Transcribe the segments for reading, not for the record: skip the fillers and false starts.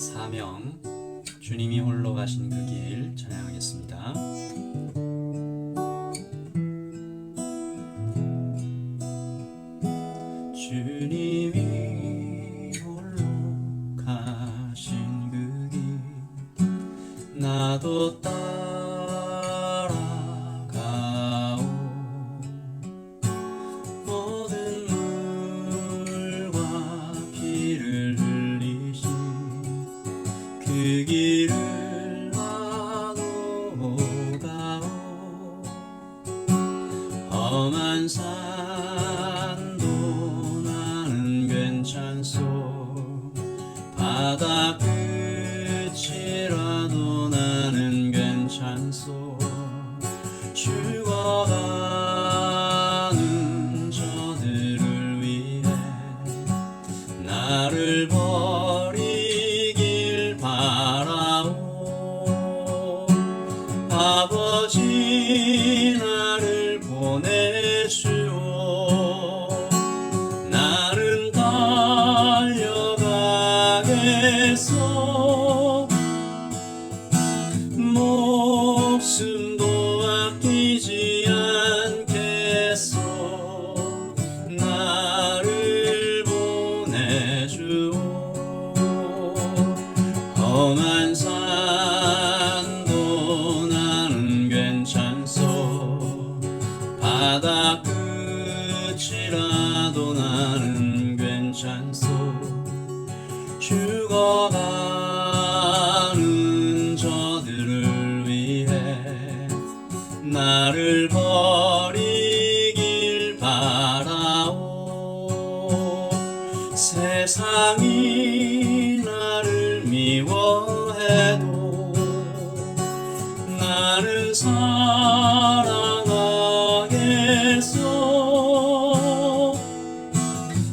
사명, 주님이 홀로 가신 그 길 찬양하겠습니다. 주님이 홀로 가신 그 길 나도 따라가오. 모든 물과 피를 흘리신 그 길을 나도 가오. 험한 산도 나는 괜찮소. 바다 끝이라도 나는 괜찮소. 죽어가는 저들을 위해 나를 버리길 바라오. 아버지 나를 보내주오. 나는 달려가겠소. 목숨도 아끼지 않겠소. 나를 보내주오. 험한 산도 나는 괜찮소. 바다 끝이라도 나는 괜찮소. 죽어가는 저들을 위해 나를 버리길 바라오. 세상이 나를 미워해도 나는 사랑하겠소.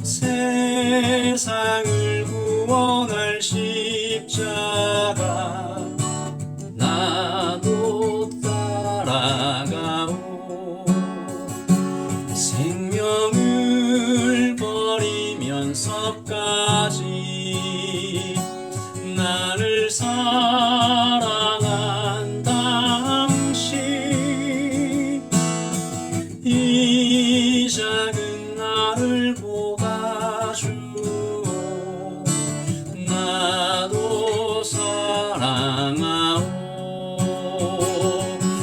세상을 구원할 십자가 나도 따라가오. 생명을 버리면서까지 나를 사랑한 당신, 이 작은 나를 보아주오. 나도 사랑하오.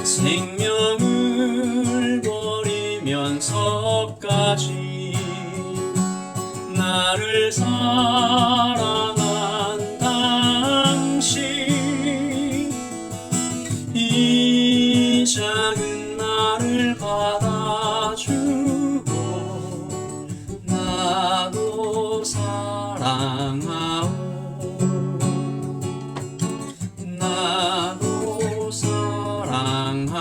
생명을 버리면서까지 나를 사랑한 당신, 이 작은 나를 받아주고 나도 사랑하오. 나도 사랑하오.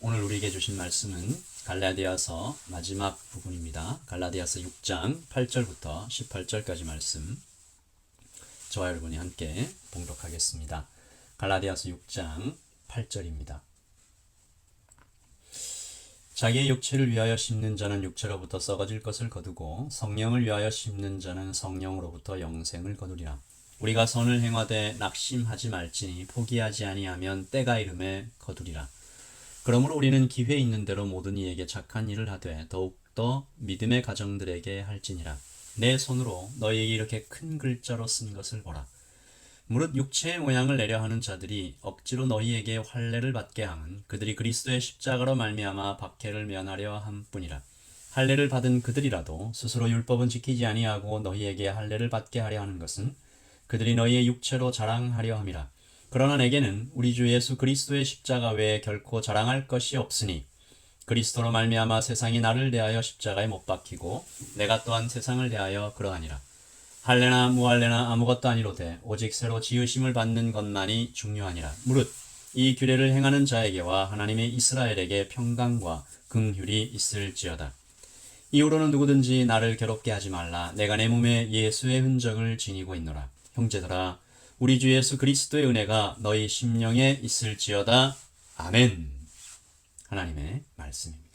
오늘 우리에게 주신 말씀은 갈라디아서 마지막 부분입니다. 갈라디아서 6장 8절부터 18절까지 말씀, 저와 여러분이 함께 봉독하겠습니다. 갈라디아서 6장 8절입니다. 자기의 육체를 위하여 심는 자는 육체로부터 썩어질 것을 거두고 성령을 위하여 심는 자는 성령으로부터 영생을 거두리라. 우리가 선을 행하되 낙심하지 말지니 포기하지 아니하면 때가 이름에 거두리라. 그러므로 우리는 기회 있는 대로 모든 이에게 착한 일을 하되 더욱더 믿음의 가정들에게 할지니라. 내 손으로 너희에게 이렇게 큰 글자로 쓴 것을 보라. 무릇 육체의 모양을 내려 하는 자들이 억지로 너희에게 할례를 받게 함은 그들이 그리스도의 십자가로 말미암아 박해를 면하려 함뿐이라. 할례를 받은 그들이라도 스스로 율법은 지키지 아니하고 너희에게 할례를 받게 하려 하는 것은 그들이 너희의 육체로 자랑하려 함이라. 그러나 내게는 우리 주 예수 그리스도의 십자가 외에 결코 자랑할 것이 없으니 그리스도로 말미암아 세상이 나를 대하여 십자가에 못 박히고 내가 또한 세상을 대하여 그러하니라. 할례나 무할례나 아무것도 아니로되 오직 새로 지으심을 받는 것만이 중요하니라. 무릇 이 규례를 행하는 자에게와 하나님의 이스라엘에게 평강과 긍휼이 있을지어다. 이후로는 누구든지 나를 괴롭게 하지 말라. 내가 내 몸에 예수의 흔적을 지니고 있노라. 형제들아, 우리 주 예수 그리스도의 은혜가 너희 심령에 있을지어다. 아멘. 하나님의 말씀입니다.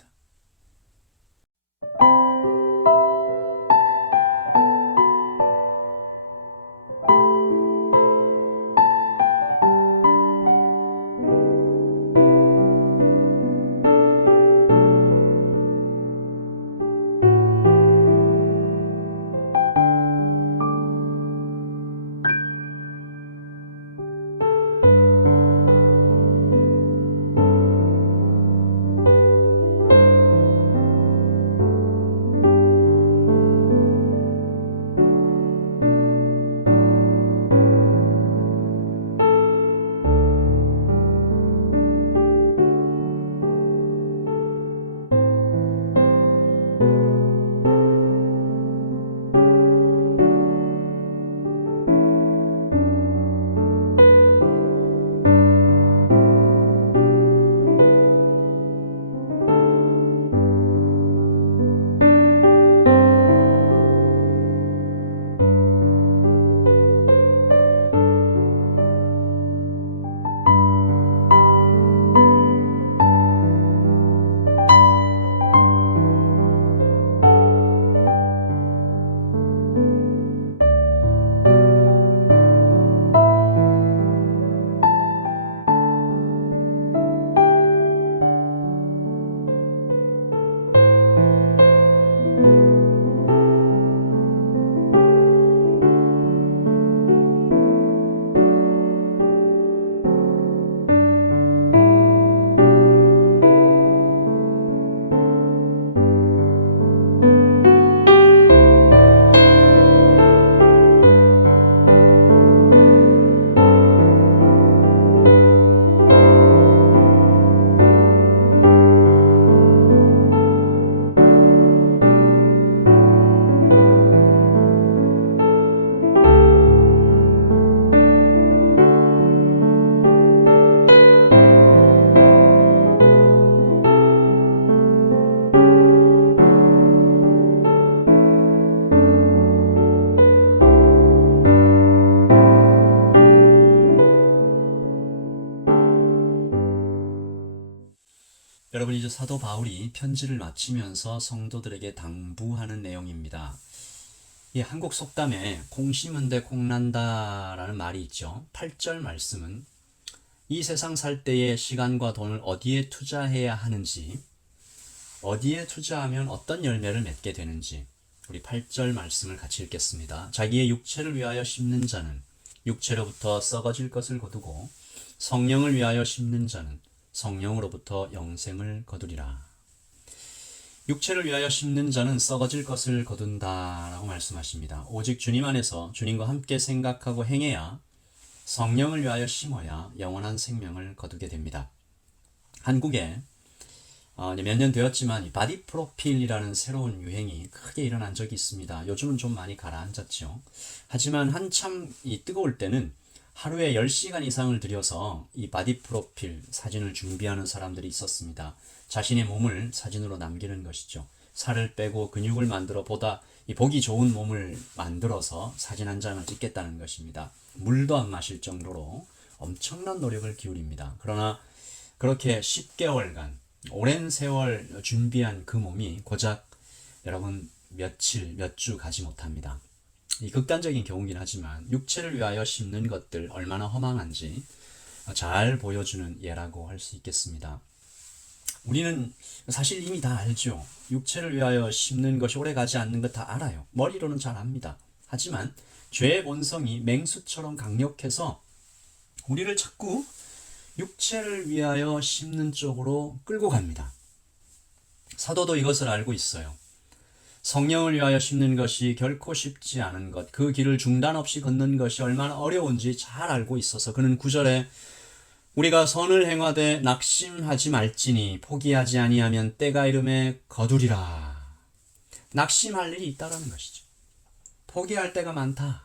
오늘 이제 사도 바울이 편지를 마치면서 성도들에게 당부하는 내용입니다. 이 한국 속담에 콩 심은 데 콩 난다라는 말이 있죠. 8절 말씀은 이 세상 살 때의 시간과 돈을 어디에 투자해야 하는지, 어디에 투자하면 어떤 열매를 맺게 되는지, 우리 8절 말씀을 같이 읽겠습니다. 자기의 육체를 위하여 심는 자는 육체로부터 썩어질 것을 거두고 성령을 위하여 심는 자는 성령으로부터 영생을 거두리라. 육체를 위하여 심는 자는 썩어질 것을 거둔다라고 말씀하십니다. 오직 주님 안에서 주님과 함께 생각하고 행해야 성령을 위하여 심어야 영원한 생명을 거두게 됩니다. 한국에 몇 년 되었지만 바디 프로필이라는 새로운 유행이 크게 일어난 적이 있습니다. 요즘은 좀 많이 가라앉았죠. 하지만 한참 뜨거울 때는 하루에 10시간 이상을 들여서 이 바디 프로필 사진을 준비하는 사람들이 있었습니다. 자신의 몸을 사진으로 남기는 것이죠. 살을 빼고 근육을 만들어 보다 보기 좋은 몸을 만들어서 사진 한 장을 찍겠다는 것입니다. 물도 안 마실 정도로 엄청난 노력을 기울입니다. 그러나 그렇게 10개월간 오랜 세월 준비한 그 몸이 고작 여러분 며칠, 몇 주 가지 못합니다. 이 극단적인 경우긴 하지만 육체를 위하여 심는 것들 얼마나 허망한지 잘 보여주는 예라고 할 수 있겠습니다. 우리는 사실 이미 다 알죠. 육체를 위하여 심는 것이 오래가지 않는 것 다 알아요. 머리로는 잘 압니다. 하지만 죄의 본성이 맹수처럼 강력해서 우리를 자꾸 육체를 위하여 심는 쪽으로 끌고 갑니다. 사도도 이것을 알고 있어요. 성령을 위하여 심는 것이 결코 쉽지 않은 것, 그 길을 중단 없이 걷는 것이 얼마나 어려운지 잘 알고 있어서 그는 9절에 우리가 선을 행하되 낙심하지 말지니 포기하지 아니하면 때가 이름에 거두리라. 낙심할 일이 있다라는 것이죠. 포기할 때가 많다.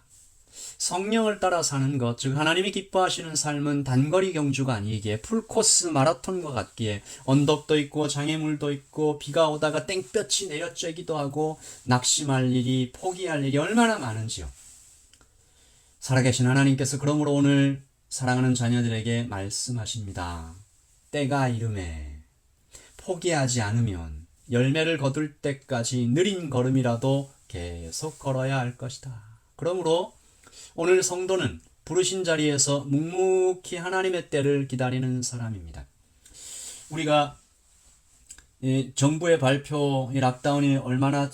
성령을 따라 사는 것, 즉 하나님이 기뻐하시는 삶은 단거리 경주가 아니기에 풀코스 마라톤과 같기에 언덕도 있고 장애물도 있고 비가 오다가 땡볕이 내려쬐기도 하고 낙심할 일이, 포기할 일이 얼마나 많은지요. 살아계신 하나님께서 그러므로 오늘 사랑하는 자녀들에게 말씀하십니다. 때가 이름에 포기하지 않으면 열매를 거둘 때까지 느린 걸음이라도 계속 걸어야 할 것이다. 그러므로 오늘 성도는 부르신 자리에서 묵묵히 하나님의 때를 기다리는 사람입니다. 우리가 정부의 발표, 락다운이 얼마나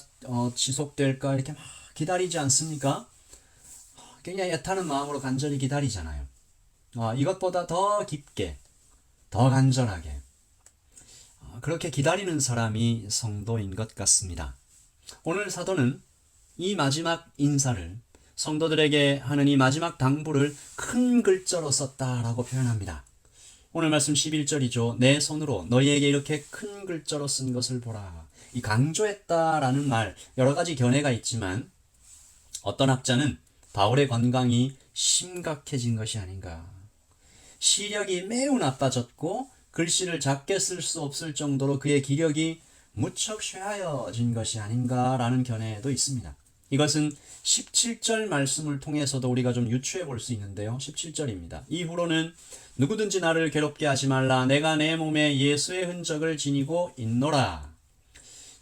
지속될까 이렇게 막 기다리지 않습니까? 굉장히 애타는 마음으로 간절히 기다리잖아요. 이것보다 더 깊게, 더 간절하게 그렇게 기다리는 사람이 성도인 것 같습니다. 오늘 사도는 이 마지막 인사를, 성도들에게 하는 이 마지막 당부를 큰 글자로 썼다라고 표현합니다. 오늘 말씀 11절이죠. 내 손으로 너희에게 이렇게 큰 글자로 쓴 것을 보라. 이 강조했다라는 말, 여러 가지 견해가 있지만 어떤 학자는 바울의 건강이 심각해진 것이 아닌가. 시력이 매우 나빠졌고 글씨를 작게 쓸 수 없을 정도로 그의 기력이 무척 쇠하여진 것이 아닌가라는 견해도 있습니다. 이것은 17절 말씀을 통해서도 우리가 좀 유추해 볼 수 있는데요. 17절입니다. 이후로는 누구든지 나를 괴롭게 하지 말라. 내가 내 몸에 예수의 흔적을 지니고 있노라.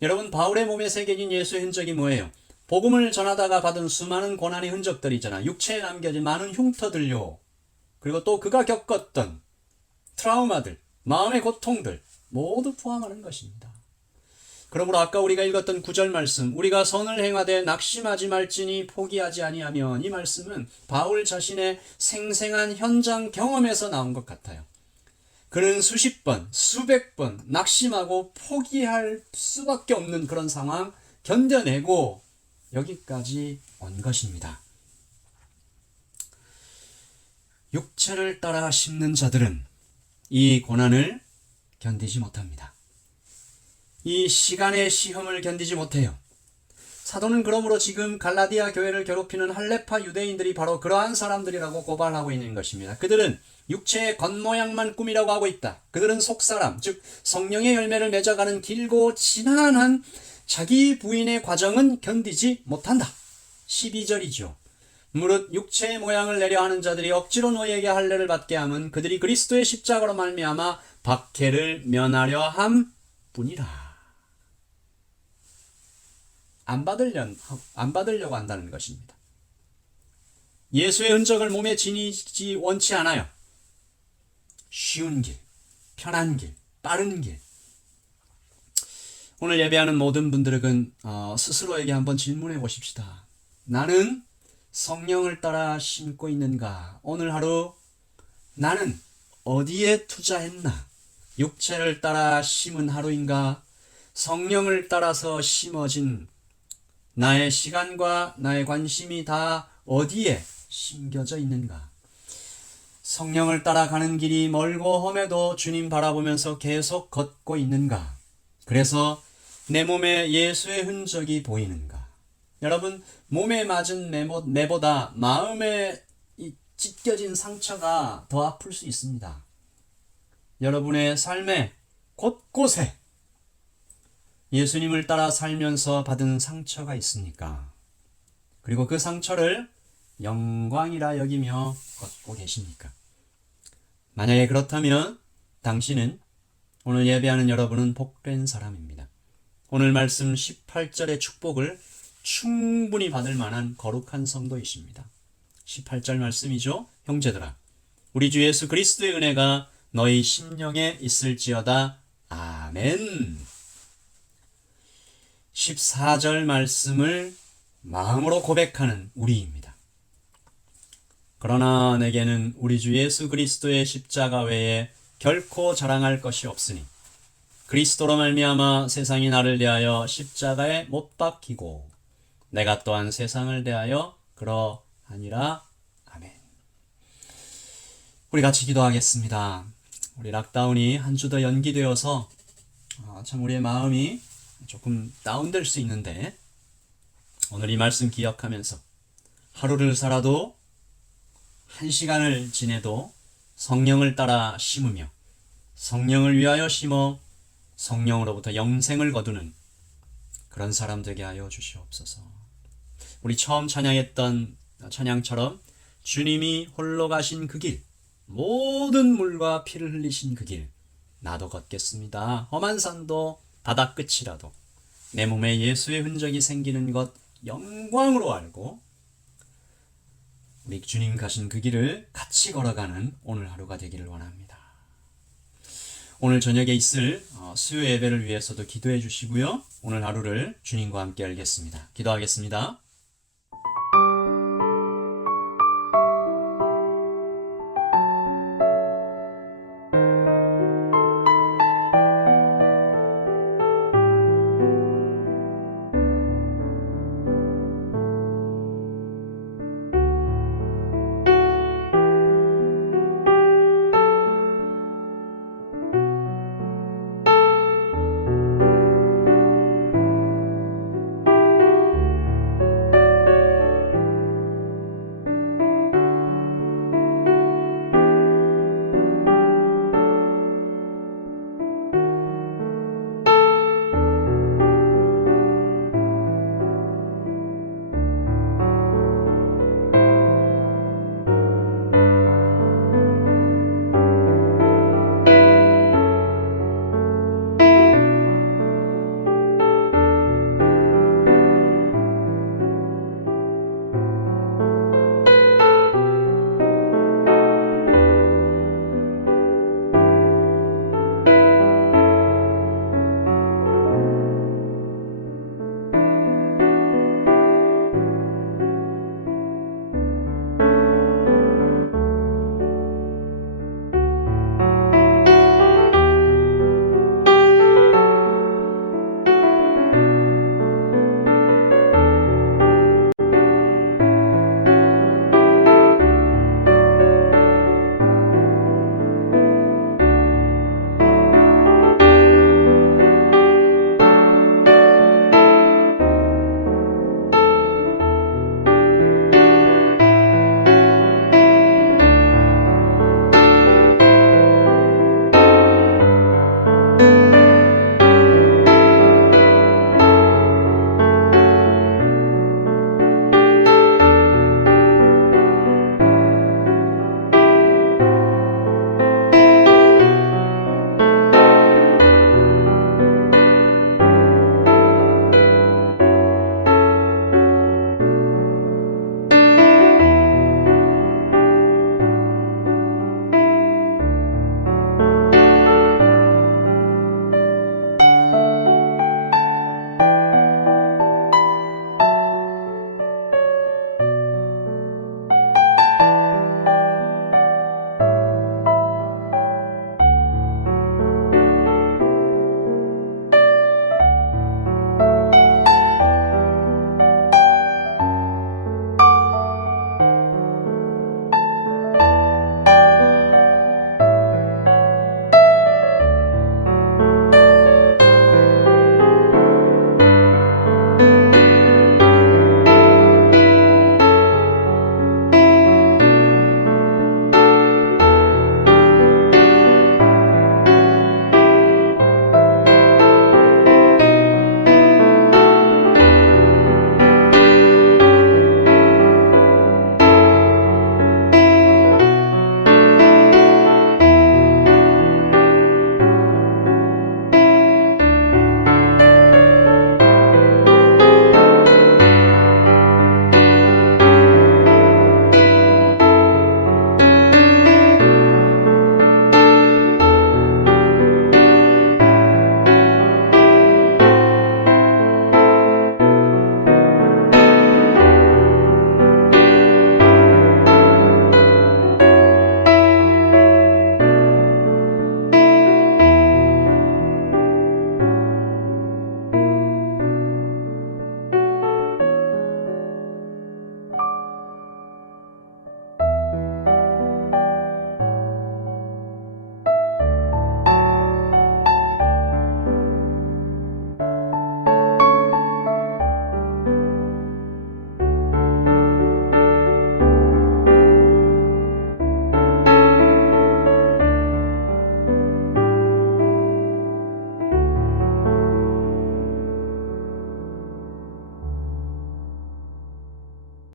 여러분, 바울의 몸에 새겨진 예수의 흔적이 뭐예요? 복음을 전하다가 받은 수많은 고난의 흔적들이잖아. 육체에 남겨진 많은 흉터들요. 그리고 또 그가 겪었던 트라우마들, 마음의 고통들 모두 포함하는 것입니다. 그러므로 아까 우리가 읽었던 9절 말씀, 우리가 선을 행하되 낙심하지 말지니 포기하지 아니하면, 이 말씀은 바울 자신의 생생한 현장 경험에서 나온 것 같아요. 그는 수십 번, 수백 번 낙심하고 포기할 수밖에 없는 그런 상황 견뎌내고 여기까지 온 것입니다. 육체를 따라 심는 자들은 이 고난을 견디지 못합니다. 이 시간의 시험을 견디지 못해요. 사도는 그러므로 지금 갈라디아 교회를 괴롭히는 할레파 유대인들이 바로 그러한 사람들이라고 고발하고 있는 것입니다. 그들은 육체의 겉모양만 꿈이라고 하고 있다. 그들은 속사람, 즉 성령의 열매를 맺어가는 길고 지난한 자기 부인의 과정은 견디지 못한다. 12절이죠. 무릇 육체의 모양을 내려 하는 자들이 억지로 너희에게 할례를 받게 함은 그들이 그리스도의 십자가로 말미암아 박해를 면하려 함 뿐이라. 안 받으려고 한다는 것입니다. 예수의 흔적을 몸에 지니지 원치 않아요. 쉬운 길, 편한 길, 빠른 길. 오늘 예배하는 모든 분들에겐 스스로에게 한번 질문해 보십시다. 나는 성령을 따라 심고 있는가? 오늘 하루 나는 어디에 투자했나? 육체를 따라 심은 하루인가? 성령을 따라서 심어진 나의 시간과 나의 관심이 다 어디에 심겨져 있는가? 성령을 따라가는 길이 멀고 험해도 주님 바라보면서 계속 걷고 있는가? 그래서 내 몸에 예수의 흔적이 보이는가? 여러분, 몸에 맞은 매보다 마음에 찢겨진 상처가 더 아플 수 있습니다. 여러분의 삶의 곳곳에 예수님을 따라 살면서 받은 상처가 있습니까? 그리고 그 상처를 영광이라 여기며 걷고 계십니까? 만약에 그렇다면 당신은, 오늘 예배하는 여러분은 복된 사람입니다. 오늘 말씀 18절의 축복을 충분히 받을 만한 거룩한 성도이십니다. 18절 말씀이죠. 형제들아, 우리 주 예수 그리스도의 은혜가 너희 심령에 있을지어다. 아멘. 14절 말씀을 마음으로 고백하는 우리입니다. 그러나 내게는 우리 주 예수 그리스도의 십자가 외에 결코 자랑할 것이 없으니 그리스도로 말미암아 세상이 나를 대하여 십자가에 못 박히고 내가 또한 세상을 대하여 그러하니라. 아멘. 우리 같이 기도하겠습니다. 우리 락다운이 한 주 더 연기되어서 참 우리의 마음이 조금 다운될 수 있는데, 오늘 이 말씀 기억하면서 하루를 살아도, 한 시간을 지내도 성령을 따라 심으며 성령을 위하여 심어 성령으로부터 영생을 거두는 그런 사람 되게 하여 주시옵소서. 우리 처음 찬양했던 찬양처럼 주님이 홀로 가신 그 길, 모든 물과 피를 흘리신 그 길, 나도 걷겠습니다. 험한 산도 바다 끝이라도 내 몸에 예수의 흔적이 생기는 것 영광으로 알고 우리 주님 가신 그 길을 같이 걸어가는 오늘 하루가 되기를 원합니다. 오늘 저녁에 있을 수요 예배를 위해서도 기도해 주시고요. 오늘 하루를 주님과 함께 알겠습니다. 기도하겠습니다.